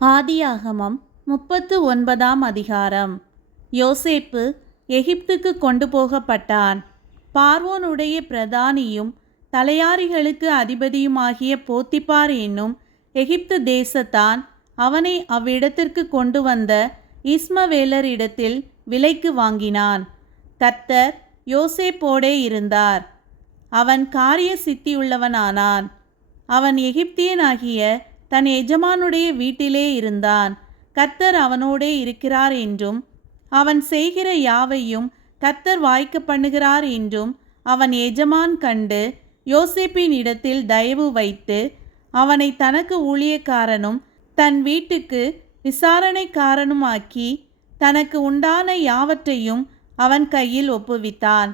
ஆதியாகமம் 39ஆம் அதிகாரம். யோசேப்பு எகிப்துக்கு கொண்டு போகப்பட்டான். பார்வோனுடைய பிரதானியும் தலையாரிகளுக்கு அதிபதியுமாகிய போத்திபார் என்னும் எகிப்து தேசத்தான் அவனை அவ்விடத்திற்கு கொண்டு வந்த இஸ்மவேலரிடத்தில் விலைக்கு வாங்கினான். கர்த்தர் யோசேப்போடே இருந்தார். அவன் காரிய சித்தியுள்ளவனானான். அவன் எகிப்தியனாகிய தன் எஜமானுடைய வீட்டிலே இருந்தான். கர்த்தர் அவனோடே இருக்கிறார் என்றும் அவன் செய்கிற யாவையும் கர்த்தர் வாய்க்க பண்ணுகிறார் என்றும் அவன் எஜமான் கண்டு யோசேப்பின் இடத்தில் தயவு வைத்து அவனை தனக்கு ஊழியக்காரனும் தன் வீட்டுக்கு விசாரணைக்காரனுமாக்கி தனக்கு உண்டான யாவற்றையும் அவன் கையில் ஒப்புவித்தான்.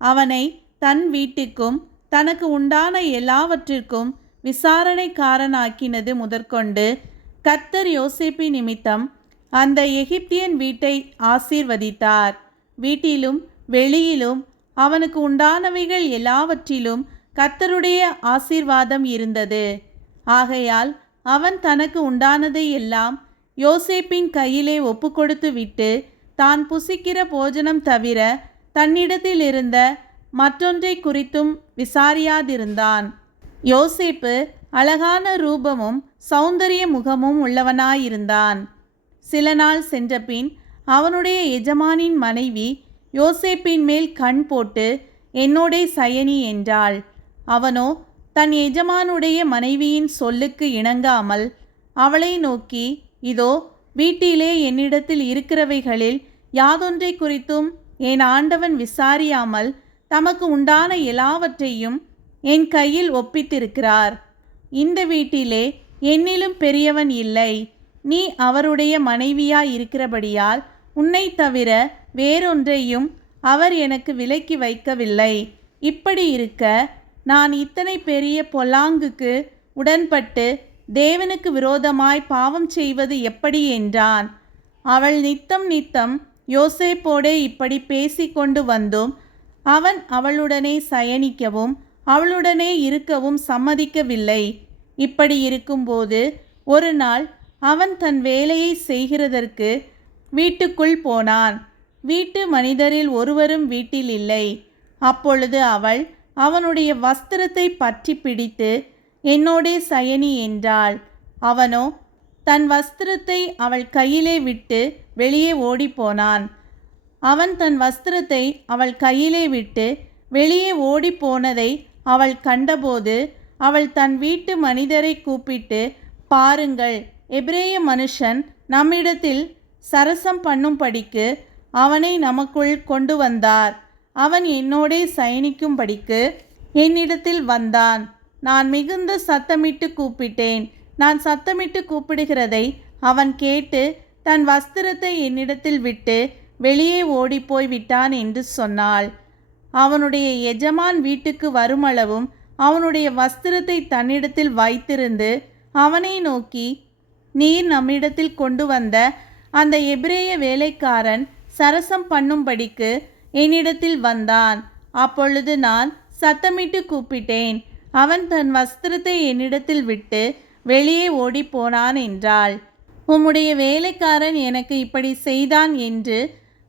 அவனை தன் வீட்டுக்கும் தனக்கு உண்டான எல்லாவற்றிற்கும் விசாரணைக்காரனாக்கினது முதற்கொண்டு கர்த்தர் யோசேப்பின் நிமித்தம் அந்த எகிப்தியன் வீட்டை ஆசீர்வதித்தார். வீட்டிலும் வெளியிலும் அவனுக்கு உண்டானவைகள் எல்லாவற்றிலும் கர்த்தருடைய ஆசீர்வாதம் இருந்தது. ஆகையால் அவன் தனக்கு உண்டானதை எல்லாம் யோசேப்பின் கையிலே ஒப்புக்கொடுத்து விட்டு தான் புசிக்கிற போஜனம் தவிர தன்னிடத்தில் இருந்த மற்றொன்றை குறித்தும் விசாரியாதிருந்தான். யோசேப்பு அழகான ரூபமும் சௌந்தரிய முகமும் உள்ளவனாயிருந்தான். சில நாள் சென்றபின் அவனுடைய எஜமானின் மனைவி யோசேப்பின் மேல் கண் போட்டு என்னோடே சயனி என்றாள். அவனோ தன் எஜமானுடைய மனைவியின் சொல்லுக்கு இணங்காமல் அவளை நோக்கி, இதோ வீட்டிலே என்னிடத்தில் இருக்கிறவைகளில் யாதொன்றை குறித்தும் என் ஆண்டவன் விசாரியாமல் தமக்கு உண்டான எல்லாவற்றையும் என் கையில் ஒப்பித்திருக்கிறார். இந்த வீட்டிலே என்னிலும் பெரியவன் இல்லை. நீ அவருடைய மனைவியாய் இருக்கிறபடியால் உன்னை தவிர வேறொன்றையும் அவர் எனக்கு விலக்கி வைக்கவில்லை. இப்படி இருக்க நான் இத்தனை பெரிய பொல்லாங்குக்கு உடன்பட்டு தேவனுக்கு விரோதமாய் பாவம் செய்வது எப்படி என்றான். அவள் நித்தம் யோசேப்போடே இப்படி பேசிக்கொண்டு வந்தும் அவன் அவளுடனே சயனிக்கவும் அவளுடனே இருக்கவும் சம்மதிக்கவில்லை. இப்படி இருக்கும்போது ஒரு நாள் அவன் தன் வேலையை செய்கிறதற்கு வீட்டுக்குள் போனான். வீட்டு மனிதரில் ஒருவரும் வீட்டில் இல்லை. அப்பொழுது அவள் அவனுடைய வஸ்திரத்தை பற்றி பிடித்து என்னோடே சயனி என்றாள். அவனோ தன் வஸ்திரத்தை அவள் கையிலே விட்டு வெளியே ஓடிப்போனான். அவன் தன் வஸ்திரத்தை அவள் கையிலே விட்டு வெளியே ஓடிப்போனதை அவள் கண்டபோது அவள் தன் வீட்டு மனிதரை கூப்பிட்டு, பாருங்கள், எபிரேய மனுஷன் நம்மிடத்தில் சரசம் பண்ணும்படிக்கு அவனை நமக்குள் கொண்டு வந்தார். அவன் என்னோடே சயனிக்கும்படிக்கு என்னிடத்தில் வந்தான். நான் மிகுந்த சத்தமிட்டு கூப்பிட்டேன். நான் சத்தமிட்டு கூப்பிடுகிறதை அவன் கேட்டு தன் வஸ்திரத்தை என்னிடத்தில் விட்டு வெளியே ஓடிப்போய் விட்டான் என்று சொன்னாள். அவனுடைய எஜமான் வீட்டுக்கு வருமளவும் அவனுடைய வஸ்திரத்தை தன்னிடத்தில் வைத்திருந்து அவனை நோக்கி, நீர் நம்மிடத்தில் கொண்டு வந்த அந்த எபிரேய வேலைக்காரன் சரசம் பண்ணும்படிக்கு என்னிடத்தில் வந்தான். அப்பொழுது நான் சத்தமிட்டு கூப்பிட்டேன். அவன் தன் வஸ்திரத்தை என்னிடத்தில் விட்டு வெளியே ஓடி போனான் என்றாள். உம்முடைய வேலைக்காரன் எனக்கு இப்படி செய்தான் என்று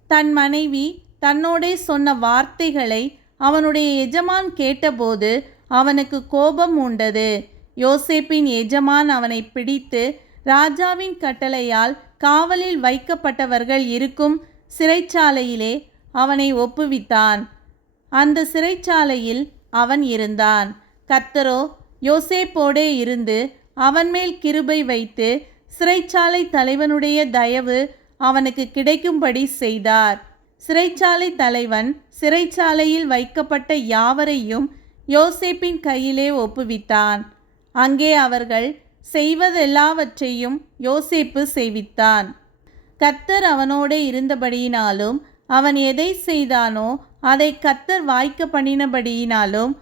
தன் மனைவி தன்னோடே சொன்ன வார்த்தைகளை அவனுடைய எஜமான் கேட்டபோது அவனுக்கு கோபம் உண்டது. யோசேப்பின் எஜமான் அவனை பிடித்து ராஜாவின் கட்டளையால் காவலில் வைக்கப்பட்டவர்கள் இருக்கும் சிறைச்சாலையிலே அவனை ஒப்புவித்தான். அந்த சிறைச்சாலையில் அவன் இருந்தான். கர்த்தரோ யோசேப்போடே இருந்து அவன் மேல் கிருபை வைத்து சிறைச்சாலை தலைவனுடைய தயவு அவனுக்கு கிடைக்கும்படி செய்தார். சிறைச்சாலை தலைவன் சிறைச்சாலையில் வைக்கப்பட்ட யாவரையும் யோசேப்பின் கையிலே ஒப்புவித்தான். அங்கே அவர்கள் செய்வதெல்லாவற்றையும் யோசேப்பு செய்வித்தான். கர்த்தர் அவனோடே இருந்தபடியினாலும் அவன் எதை செய்தானோ அதை கர்த்தர் வாய்க்க பண்ணினபடியினாலும்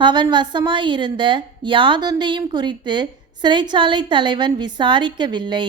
அவன் வசமாயிருந்த யாதொன்றையும் குறித்து சிறைச்சாலை தலைவன் விசாரிக்கவில்லை.